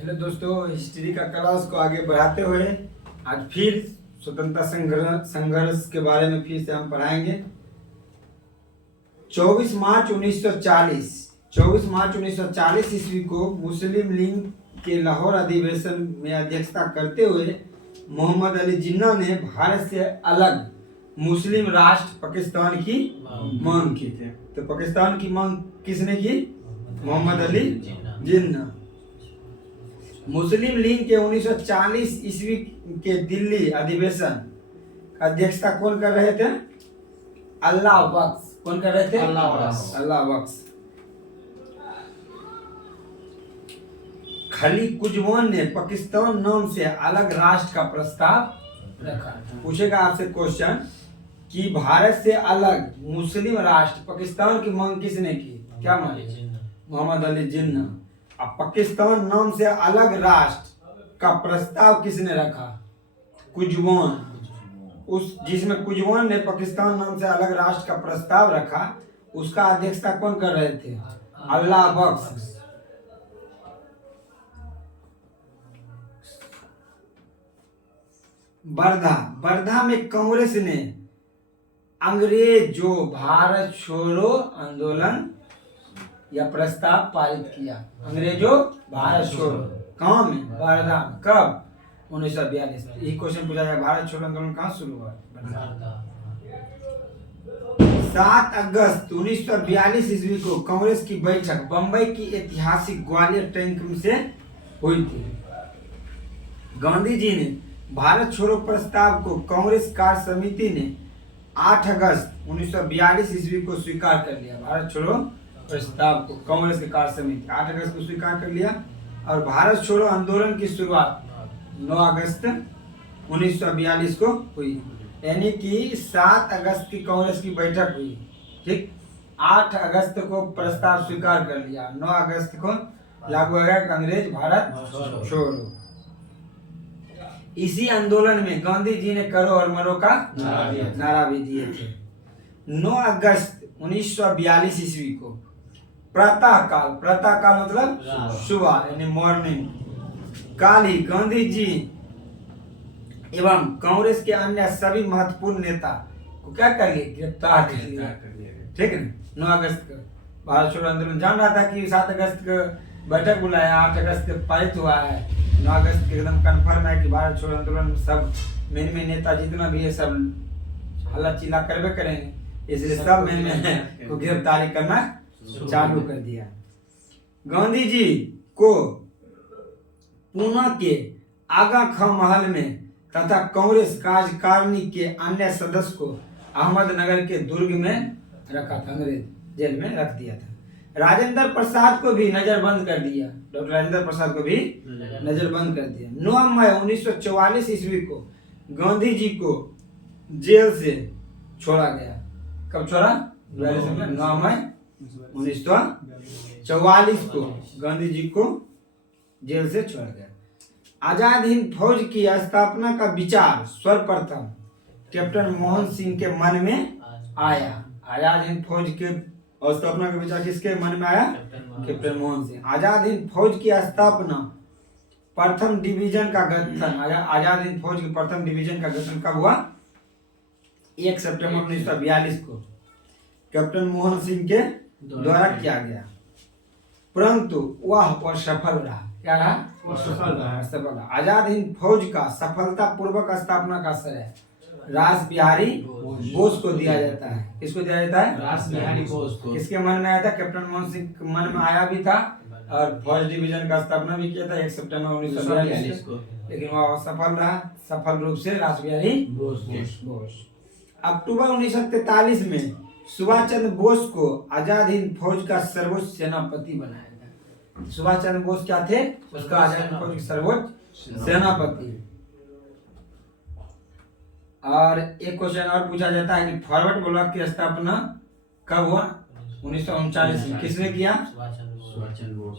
Hello दोस्तों, history का class को आगे बढ़ाते हुए आज फिर स्वतंत्रता संघर्ष के बारे में फिर से हम पढ़ाएंगे। 24 मार्च 1940 ईस्वी को मुस्लिम लीग के लाहौर अधिवेशन में अध्यक्षता करते हुए मोहम्मद अली जिन्ना ने भारत से अलग मुस्लिम राष्ट्र पाकिस्तान की मांग की थी। तो पाकिस्तान की मांग किसने की? मोहम्मद अली जिन्ना। मुस्लिम लीग के 1940 ईस्वी के दिल्ली अधिवेशन का अध्यक्षता कौन कर रहे थे? अल्लाह बख्श। कौन कर रहे थे? अल्लाह बख्श। खली कुजवान ने पाकिस्तान नाम से अलग राष्ट्र का प्रस्ताव रखा। पूछेगा आपसे क्वेश्चन कि भारत से अलग मुस्लिम राष्ट्र पाकिस्तान की मांग किसने की? क्या मांगी? मोहम्मद अली जिन्ना। अब पाकिस्तान नाम से अलग राष्ट्र का प्रस्ताव किसने रखा? कुजवान। उस जिसमें कुजवान ने पाकिस्तान नाम से अलग राष्ट्र का प्रस्ताव रखा, उसका अध्यक्षता कौन कर रहे थे? अल्लाह बख्श। वर्धा में कांग्रेस ने अंग्रेजों भारत छोड़ो आंदोलन या प्रस्ताव पारित किया। अंग्रेजों भारत छोड़ो। कहाँ में? वर्धा। कब? 1942। यही क्वेश्चन पूछा जाए, भारत छोड़ो आंदोलन कहाँ शुरू हुआ? 7 अगस्त 1942 ईस्वी को कांग्रेस की बैठक बंबई की ऐतिहासिक ग्वालियर टैंक से हुई थी। गांधी जी ने भारत छोड़ो प्रस्ताव को कांग्रेस कार्य समिति ने 8 अगस्त 1942 ईस्वी को स्वीकार कर लिया। भारत छोड़ो प्रस्ताव को कांग्रेस के कार्य समिति 8 अगस्त को स्वीकार कर लिया और भारत छोड़ो आंदोलन की शुरुआत 9 अगस्त 1942 को हुई। यानी कि 7 अगस्त की कांग्रेस की बैठक हुई, ठीक। 8 अगस्त को प्रस्ताव स्वीकार कर लिया, 9 अगस्त को लागू हो गया अंग्रेज भारत छोड़ो। इसी आंदोलन में गांधी जी ने करो और मरो का नारा भी दिए थे। 9 अगस्त 1942 ईस्वी को प्रातः काल मतलब सुबह यानी मॉर्निंग काल ही गांधी जी एवं कांग्रेस के अन्य सभी महत्वपूर्ण नेता को क्या कर लिए? गिरफ्तार कर लिया, ठीक है। 9 अगस्त को भारत छोड़ो आंदोलन जान रहा था कि 7 अगस्त को बैठक बुलाया, 8 अगस्त को पारित हुआ है, 9 अगस्त के एकदम कन्फर्म है कि भारत छोड़ो आंदोलन सब मेन नेता जितना भी है सब हल्ला चिल्ला करवे करेंगे, इसलिए सब मेन को गिरफ्तारी करना चालू कर दिया। गांधी जी को पूना के आगा खां महल में तथा कांग्रेस कार्यकारिणी के अन्य सदस्य को अहमदनगर के दुर्ग में रखा था, अंग्रेज जेल में रख दिया था। राजेंद्र प्रसाद को भी नजरबंद कर दिया। डॉक्टर राजेंद्र प्रसाद को भी नजरबंद कर दिया। 9 मई 1944 ईस्वी को गांधी जी को जेल से छोड़ा गया। कब छोड़ा? 9 मई 1944 को गांधी जी को जेल से छोड़ा गया। आजाद हिंद फौज की स्थापना का विचार सर्वप्रथम कैप्टन मोहन सिंह के मन में आया। आजाद हिंद फौज के स्थापना का विचार किसके मन में आया? कैप्टन मोहन सिंह। आजाद हिंद फौज की स्थापना प्रथम डिवीजन का गठन, आजाद हिंद फौज के प्रथम डिवीजन का गठन कब हुआ? 1 सितंबर 1942 को कैप्टन मोहन सिंह के द्वारा किया गया, परंतु वह सफल रहा। क्या रहा? सफल रहा। आजाद हिंद फौज का सफलता पूर्वक स्थापना का श्रेय रास बिहारी बोस को दिया जाता है। किसको दिया जाता है? रास बिहारी बोस को। किसके मन में आया था? कैप्टन मोहन सिंह के मन में आया भी था और फौज डिवीजन का स्थापना भी किया था 1 सितंबर 1942 को, लेकिन वह सफल रहा, सफल रूप से रास बिहारी बोस। अक्टूबर 1943 में सुभाष चंद्र बोस को आजाद हिंद फौज का सर्वोच्च सेनापति बनाया गया। सुभाष चंद्र बोस क्या थे? उसका आजाद हिंद फौज का सर्वोच्च सेनापति। और एक क्वेश्चन और पूछा जाता है कि फॉरवर्ड ब्लॉक की स्थापना कब हुआ? 1939 में। किसने किया? सुभाष चंद्र बोस।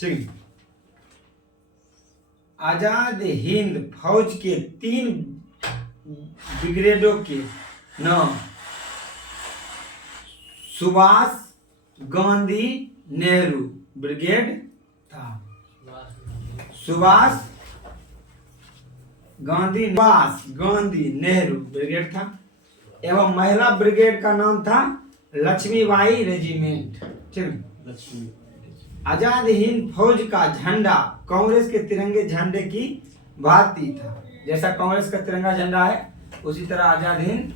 ठीक। आजाद हिंद फौज के 3 ब्रिगेडों के नाम सुभाष गांधी नेहरू ब्रिगेड था। सुभाष गांधी नेहरू ब्रिगेड था, एवं महिला ब्रिगेड का नाम था लक्ष्मीबाई रेजिमेंट। ठीक। आजाद हिंद फौज का झंडा कांग्रेस के तिरंगे झंडे की भांति था। जैसा कांग्रेस का तिरंगा झंडा है उसी तरह आजाद हिंद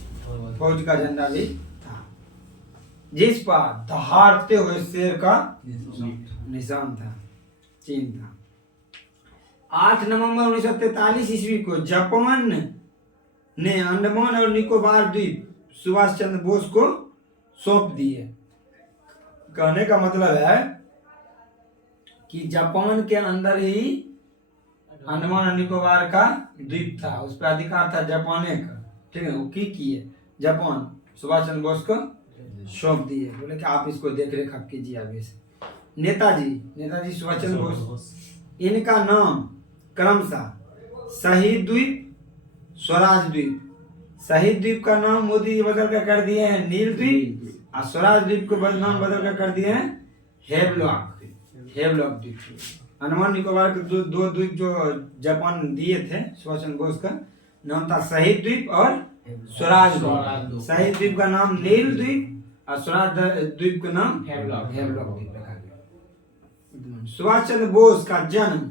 फौज का झंडा भी था, जिस पर दहाड़ते हुए शेर का निशान था, चिन्ह था। 8 नवंबर 1943 ईस्वी को जापान ने अंडमान और निकोबार द्वीप सुभाष चंद्र बोस को सौंप दिए। कहने का मतलब है कि जापान के अंदर ही अंडमान और निकोबार का द्वीप था, उस पर अधिकार था जापाने का। ठीक है, वो की किए जापान सुभाष चंद्र बोस को सौंप दिए, बोले कि आप इसको देख रेख कीजिए अभी से। नेताजी सुभाष चंद्र बोस, इनका नाम क्रमशः शहीद द्वीप, स्वराज द्वीप। शहीद द्वीप का नाम मोदी जी बदल कर दिए हैं नील द्वीप, और स्वराज द्वीप को नाम बदल कर दिए हैं हेवलॉक द्वीप। अंडमान निकोबार के दो द्वीप जो जापान दिए थे सुभाष चंद्र बोस का नाम था शहीद द्वीप और स्वराज द्वीप। शहीद द्वीप का नाम नील द्वीप और स्वराज द्वीप का नाम हेवलॉक द्वीप रखा गया। सुभाष चंद्र बोस का जन्म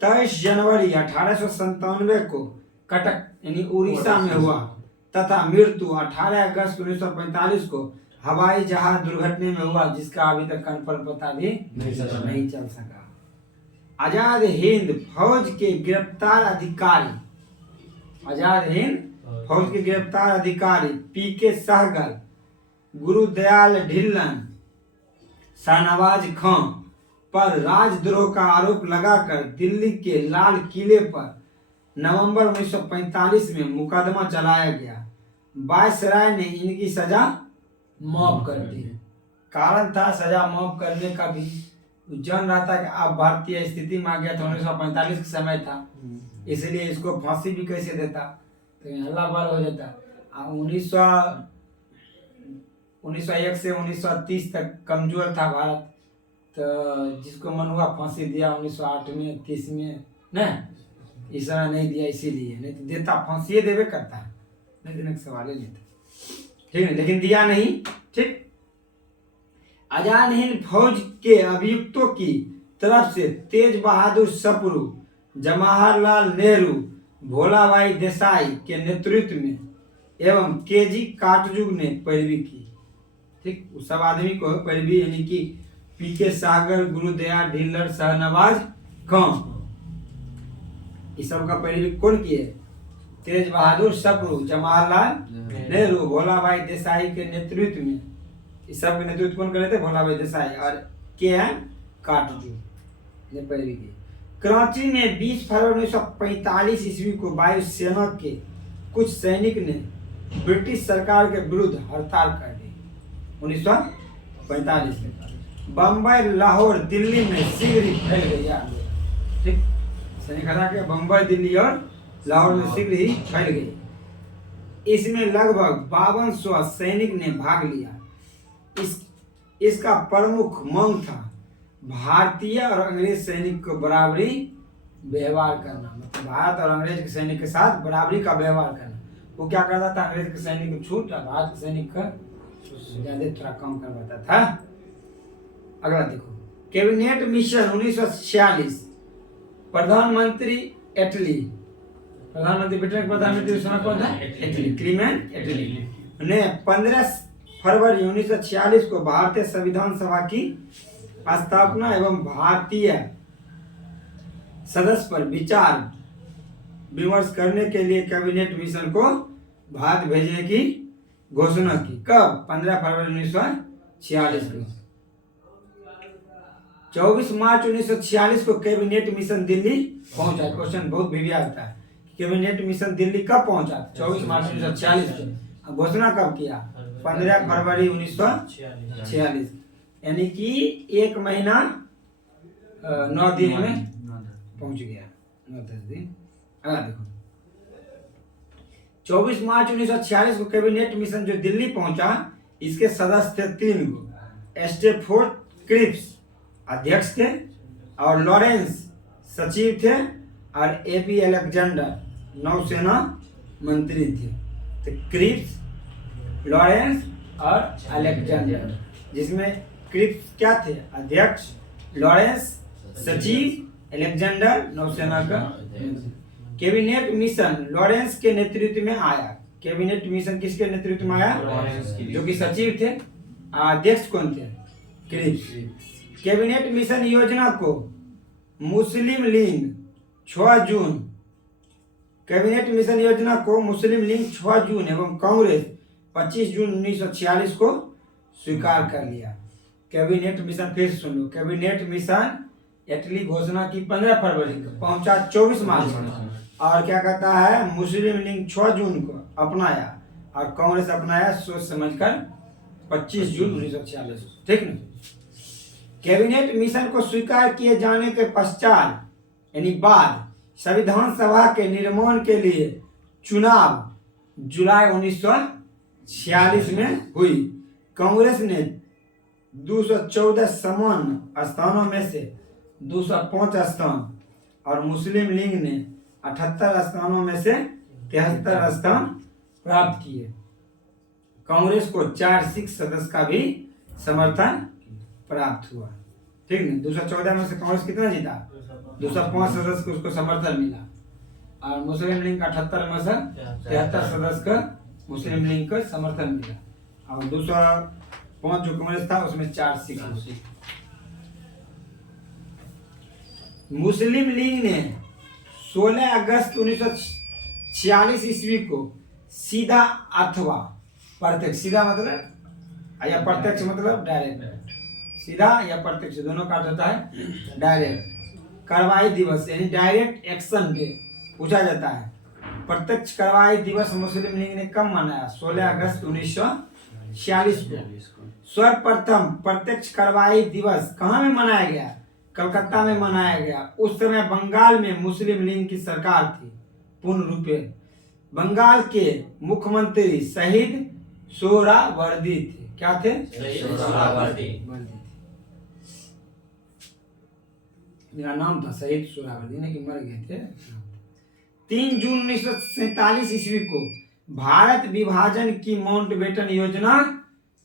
23 जनवरी 1897 को कटक यानी उड़ीसा में हुआ तथा मृत्यु 18 अगस्त 1945 को हवाई जहाज दुर्घटना में हुआ, जिसका अभी तक कंफर्म पता भी नहीं चल सका। आजाद हिंद फौज के गिरफ्तार अधिकारी पीके सहगल, गुरुदयाल ढिल्लन, शाहनवाज खां पर राजद्रोह का आरोप लगाकर दिल्ली के लाल किले पर नवंबर 1945 में मुकदमा चलाया गया। वायसराय ने इनकी सजा माफ कर दी। कारण था सजा माफ करने का भी, जान रहा था कि आप भारतीय स्थिति में आ गया था, 1945 का समय था, इसलिए इसको फांसी भी कैसे देता, तो हल्ला बाल हो जाता। 1901 से 1930 तक कमजोर था भारत, तो जिसको मन हुआ फांसी दिया 1908 में 30 में न, इस समय नहीं दिया इसीलिए, नहीं तो देता, फांसी देवे करता, नहीं देने का सवाल ही नहीं था। ठीक है, लेकिन दिया नहीं। ठीक। आजाद हिंद फौज के अभियुक्तों की तरफ से तेज बहादुर सप्रू, जवाहरलाल नेहरू, भोलाभाई देसाई के नेतृत्व में एवं केजी काटजुग ने पैरवी की। ठीक, उस सब आदमी को पैरवी, यानी कि पीके सागर, गुरुदयाल ढिल्लन, शाहनवाज खां, इस सब का पैरवी कौन किए? तेज बहादुर सप्रू, जवाहरलाल नेहरू, भोलाभाई देसाई के नेतृत्व में। इस सब के नेतृत्व कौन कर रहे थे? भोलाभाई देसाई और के.एम. काटजू ने पैरवी की। कराची में 20 फरवरी 1945 ईस्वी को वायुसेना के कुछ सैनिक ने ब्रिटिश सरकार के विरुद्ध हड़ताल कर दी। 1945 में बम्बई, लाहौर, दिल्ली में शीघ्र ही फैल गई आग। ठीक, सैनिक हटा के बम्बई, दिल्ली और लाहौर में शीघ्र ही फैल गई। इसमें लगभग 5200 सैनिक ने भाग लिया। इसका प्रमुख मांग था भारतीय और अंग्रेज सैनिक को बराबरी व्यवहार करना, मतलब भारत और अंग्रेज के सैनिक के साथ बराबरी का व्यवहार करना। वो क्या करता था? अंग्रेज के सैनिक को छूट और भारत के सैनिक का ज्यादा थोड़ा कम करवाता था। अगला देखो, कैबिनेट मिशन 1946, प्रधानमंत्री ब्रिटेन के प्रधानमंत्री कौन था? एटली, क्लीमेंट एटली ने 15 फरवरी 1946 को भारतीय संविधान सभा की स्थापना एवं भारतीय सदस्य पर विचार विमर्श करने के लिए कैबिनेट मिशन को भारत भेजने की घोषणा की। कब? 15 फरवरी 1946 को। 24 मार्च 1946 को कैबिनेट मिशन दिल्ली पहुंचा। क्वेश्चन बहुत भिविया आता है, कैबिनेट मिशन दिल्ली कब पहुंचा? 24 मार्च 1946 को। घोषणा कब किया? 15 फरवरी 1946, यानी कि 1 महीना 9 दिन में पहुंच गया, 9-10 दिन। देखो, 24 मार्च 1946 को कैबिनेट मिशन जो दिल्ली पहुंचा, इसके सदस्य थे 3 गो। स्टेफोर्ड क्रिप्स अध्यक्ष थे और लॉरेंस सचिव थे और एपी अलेक्जेंडर नौसेना मंत्री थे। तो क्रिप्स, लॉरेंस और अलेक्जेंडर, जिसमें क्रिप्स क्या थे? अध्यक्ष, लॉरेंस सचिव, अलेक्जेंडर नौसेना का। कैबिनेट मिशन लॉरेंस के नेतृत्व में आया। कैबिनेट मिशन किसके नेतृत्व में आया? जो कि सचिव थे। अध्यक्ष कौन थे? क्रिप्स। कैबिनेट मिशन योजना को मुस्लिम लीग 6 जून, कैबिनेट मिशन योजना को मुस्लिम लीग 6 जून एवं कांग्रेस 25 जून 1946 को स्वीकार कर लिया। कैबिनेट मिशन फिर सुन लो, कैबिनेट मिशन इटली घोषणा की 15 फरवरी को, पहुंचा 24 मार्च को। और क्या कहता है? मुस्लिम लीग 6 जून को अपनाया और कांग्रेस अपनाया सोच समझकर 25 जून 1946। ठीक ना? कैबिनेट मिशन को स्वीकार किए जाने के पश्चात यानी बाद संविधान सभा के निर्माण के लिए चुनाव जुलाई 1946 में हुई। कांग्रेस ने 214 सामान्य स्थानों में से 205 स्थान और मुस्लिम लीग ने 78 स्थानों में से 73 स्थान प्राप्त किए। कांग्रेस को 4 सिख सदस्य का भी समर्थन प्राप्त हुआ। ठीक है, 214 में से कांग्रेस कितना जीता? 205 सदस्य को उसको समर्थन मिला और मुस्लिम लीग 78 में से 73 सदस्य का मुस्लिम लीग को समर्थन मिला और 205 जो कांग्रेस था उसमें 4 सिख। मुस्लिम लीग ने 16 अगस्त 1946 ईस्वी को सीधा अथवा प्रत्यक्ष, सीधा मतलब या प्रत्यक्ष मतलब डायरेक्ट, सीधा या प्रत्यक्ष दोनों का अर्थ होता है डायरेक्ट कार्रवाई दिवस यानी डायरेक्ट एक्शन डे पूछा जाता है। प्रत्यक्ष कार्रवाई दिवस मुस्लिम लीग ने कब मनाया? 16 अगस्त 1946 को। सर्वप्रथम प्रत्यक्ष कार्रवाई दिवस कहाँ में मनाया गया? कलकत्ता में मनाया गया। उस समय बंगाल में मुस्लिम लीग की सरकार थी पूर्ण रूपे। बंगाल के मुख्यमंत्री शहीद सोहरावर्दी थे। क्या थे? सोहरावर्दी। मेरा नाम था शहीद सोहरावर्दी, नहीं कि मर गए थे। 3 जून 1947 ईस्वी को भारत विभाजन की माउंटबेटन योजना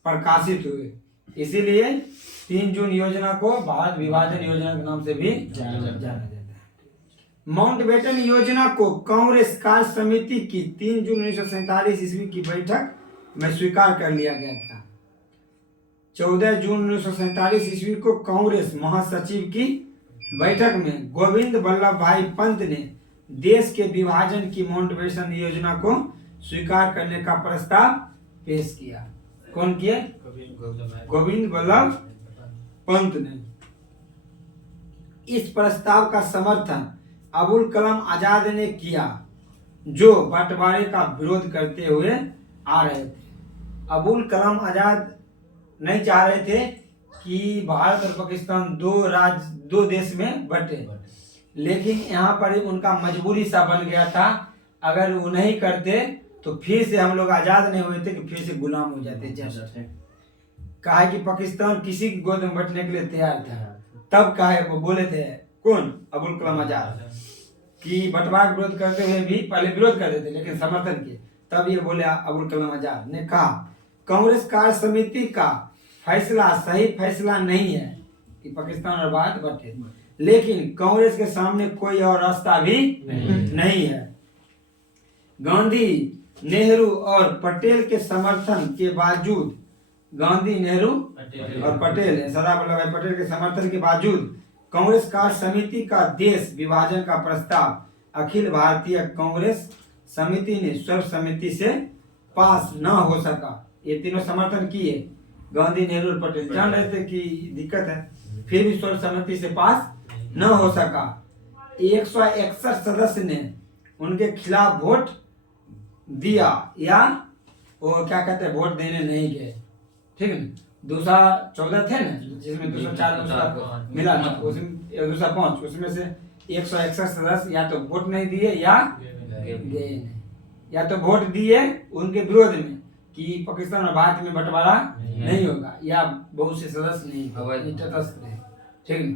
प्रकाशित हुई। इसीलिए 3 जून योजना को भारत विभाजन योजना के नाम से भी जाना जाता है। माउंटबेटन योजना को कांग्रेस कार्य समिति की 3 जून 1947 ईस्वी की बैठक में स्वीकार कर लिया गया था। 14 जून 1947 ईस्वी को कांग्रेस महासचिव की बैठक में गोविंद वल्लभ भाई पंत ने देश के विभाजन की माउंटबेटन योजना को स्वीकार करने का प्रस्ताव पेश किया। कौन किया? गोविंद वल्लभ पंत ने। इस प्रस्ताव का समर्थन अबुल कलाम आजाद ने किया, जो बंटवारे का विरोध करते हुए आ रहे थे। अबुल कलाम आजाद नहीं चाह रहे थे कि भारत और पाकिस्तान दो देश में बटे, लेकिन यहाँ पर उनका मजबूरी सा बन गया था। अगर वो नहीं करते तो फिर से हम लोग आजाद नहीं हुए थे कि फिर से गुलाम हो जाते। जैसे कहा कि पाकिस्तान किसी की गोद में बैठने के लिए तैयार था, तब कहा वो बोले थे कौन? अबुल कलाम आजाद, कि बंटवारा का विरोध करते हुए भी पहले विरोध करते थे लेकिन समर्थन किए। तब ये बोले अबुल कलाम आजाद ने कहा कांग्रेस कार्य समिति का फैसला सही फैसला नहीं है कि पाकिस्तान और भारत बटे, लेकिन कांग्रेस के सामने कोई और रास्ता भी नहीं है। गांधी, नेहरू और पटेल के समर्थन के बावजूद, गांधी, नेहरू और पटेल, सरदार वल्लभ भाई पटेल के समर्थन के बावजूद कांग्रेस कार्य समिति का देश विभाजन का प्रस्ताव अखिल भारतीय कांग्रेस समिति ने सर्वसम्मति से पास न हो सका। ये तीनों समर्थन किए, गांधी, नेहरू और पटेल, जान रहे थे कि दिक्कत है, फिर भी सर्वसम्मति से पास न हो सका। 161 सदस्य ने उनके खिलाफ वोट दिया या वो क्या कहते हैं वोट देने नहीं गए। ठीक है, 214 थे ना, जिसमें 204 मिला था, उसमें 205, उसमें से 161 सदस्य या तो वोट नहीं दिए या गए नहीं, या तो वोट दिए उनके विरोध में कि पाकिस्तान और भारत में बंटवारा नहीं होगा, या बहुत से सदस्य नहीं तटस्थ थे। ठीक है,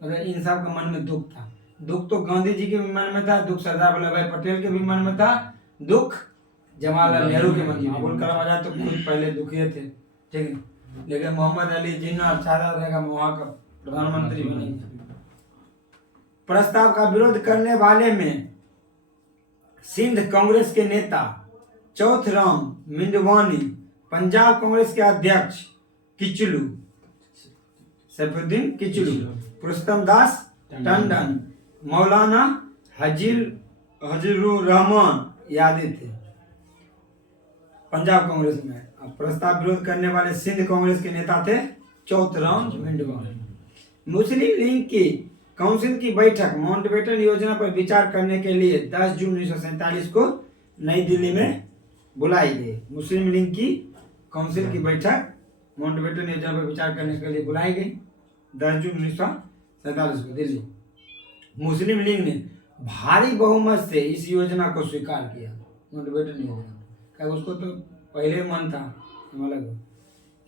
मतलब इन सब का मन में दुख था। दुख तो गांधी जी के भी मन में था, दुख सरदार वल्लभ भाई पटेल के भी मन में था, दुख जवाहरलाल नेहरू के मन में। अबुल कलाम आजाद तो खुद पहले दुखी थे, ठीक है, लेकिन मोहम्मद अली जिन्ना चाहता रहेगा वहां का प्रधानमंत्री बनेगा। प्रस्ताव का विरोध करने वाले में सिंध कांग्रेस के नेता चौथराम मिंडवानी, पंजाब कांग्रेस के अध्यक्ष किचलू सैफुद्दीन किचलू, पुरुषोत्तम दास टंडन, मौलाना हजीरुर रहमान यादव थे पंजाब कांग्रेस में। अब प्रस्ताव विरोध करने वाले सिंध कांग्रेस के नेता थे चौथराम मिंडवानी। मुस्लिम लीग की काउंसिल की बैठक माउंटबेटन योजना पर विचार करने के लिए 10 जून 1947 को नई दिल्ली में बुलाई गई। मुस्लिम लीग की काउंसिल की बैठक माउंटबेटन योजना पर विचार करने के लिए बुलाई गई 10 जून 1947 को दिल्ली। मुस्लिम लीग ने भारी बहुमत से इस योजना को स्वीकार किया, माउंटबेटन योजना। क्या उसको तो पहले मन था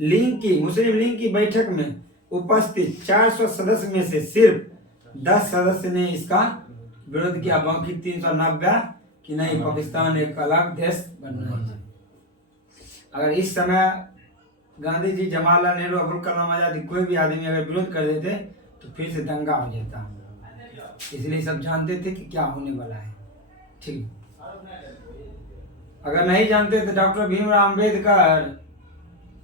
लीग की मुस्लिम लीग की बैठक में उपस्थित 400 सदस्य में से सिर्फ 10 सदस्य ने इसका विरोध किया, बाकी 390 कि नहीं पाकिस्तान एक अलग देश बनना है। अगर इस समय गांधी जी, जवाहरलाल नेहरू, अबुल कलाम आजाद कोई भी आदमी अगर विरोध कर देते तो फिर से दंगा हो जाता। इसलिए सब जानते थे कि क्या होने वाला है, ठीक। अगर नहीं जानते तो डॉक्टर भीमराव अंबेडकर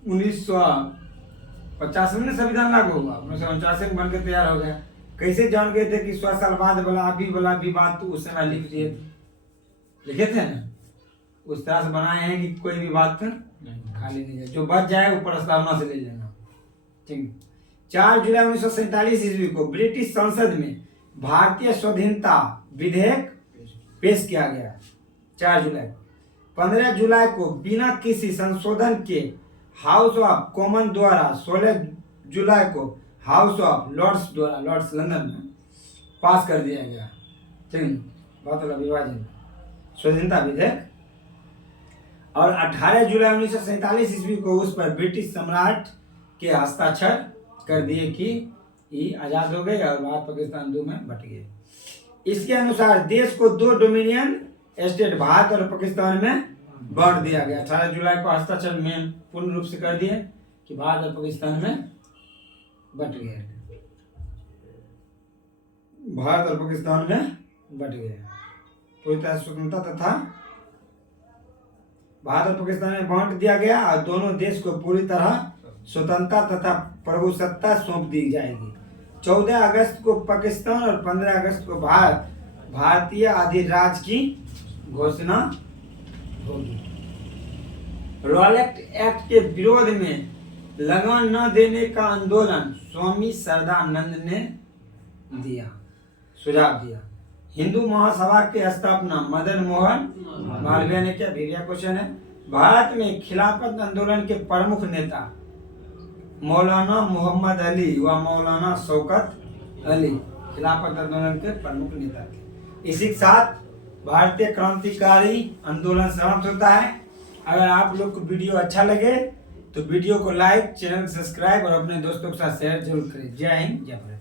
1950 में संविधान लागू हुआ, 1949 में बनकर तैयार हो गया। कैसे जान गए थे कि 100 साल बाद वाला विवाद तो उस समय लिखे थे ना, उस तरह से बनाए हैं कि कोई भी बात खाली नहीं जाए, जो बच जाए वो प्रस्तावना से ले लेना, ठीक। 4 जुलाई 1947 ईस्वी को ब्रिटिश संसद में भारतीय स्वाधीनता विधेयक पेश किया गया 4 जुलाई। 15 जुलाई को बिना किसी संशोधन के हाउस ऑफ कॉमन द्वारा 16 जुलाई को हाउस ऑफ लॉर्ड्स द्वारा, लॉर्ड्स लंदन में पास कर दिया गया, ठीक। बहुत विभाजन स्वाधीनता विधेयक। और 18 जुलाई 1947 ईस्वी को उस पर ब्रिटिश सम्राट के हस्ताक्षर कर दिए कि ये आजाद हो गए और भारत पाकिस्तान 2 में बट गए। इसके अनुसार देश को 2 डोमिनियन स्टेट भारत और पाकिस्तान में बांट दिया गया। 18 जुलाई को हस्ताक्षर में पूर्ण रूप से कर दिए कि भारत और पाकिस्तान में बट गए, भारत और पाकिस्तान में बट गए। पूरी तरह स्वतंत्रता तथा भारत और पाकिस्तान में बांट दिया गया और दोनों देश को पूरी तरह स्वतंत्रता तथा प्रभुसत्ता सौंप दी जाएगी। 14 अगस्त को पाकिस्तान और 15 अगस्त को भारतीय अधिराज्य की घोषणा होगी। रॉलेट एक्ट के विरोध में लगान न देने का आंदोलन स्वामी श्रद्धानंद ने सुझाव दिया। हिंदू महासभा की स्थापना मदन मोहन मालवीय ने किया। भैया क्वेश्चन है, भारत में खिलाफत आंदोलन के प्रमुख नेता मौलाना मोहम्मद अली व मौलाना शौकत अली खिलाफत आंदोलन के प्रमुख नेता थे। इसी के साथ भारतीय क्रांतिकारी आंदोलन समाप्त होता है। अगर आप लोग को वीडियो अच्छा लगे तो वीडियो को लाइक, चैनल सब्सक्राइब और अपने दोस्तों के साथ शेयर जरूर करें। जय हिंद, जय भारत।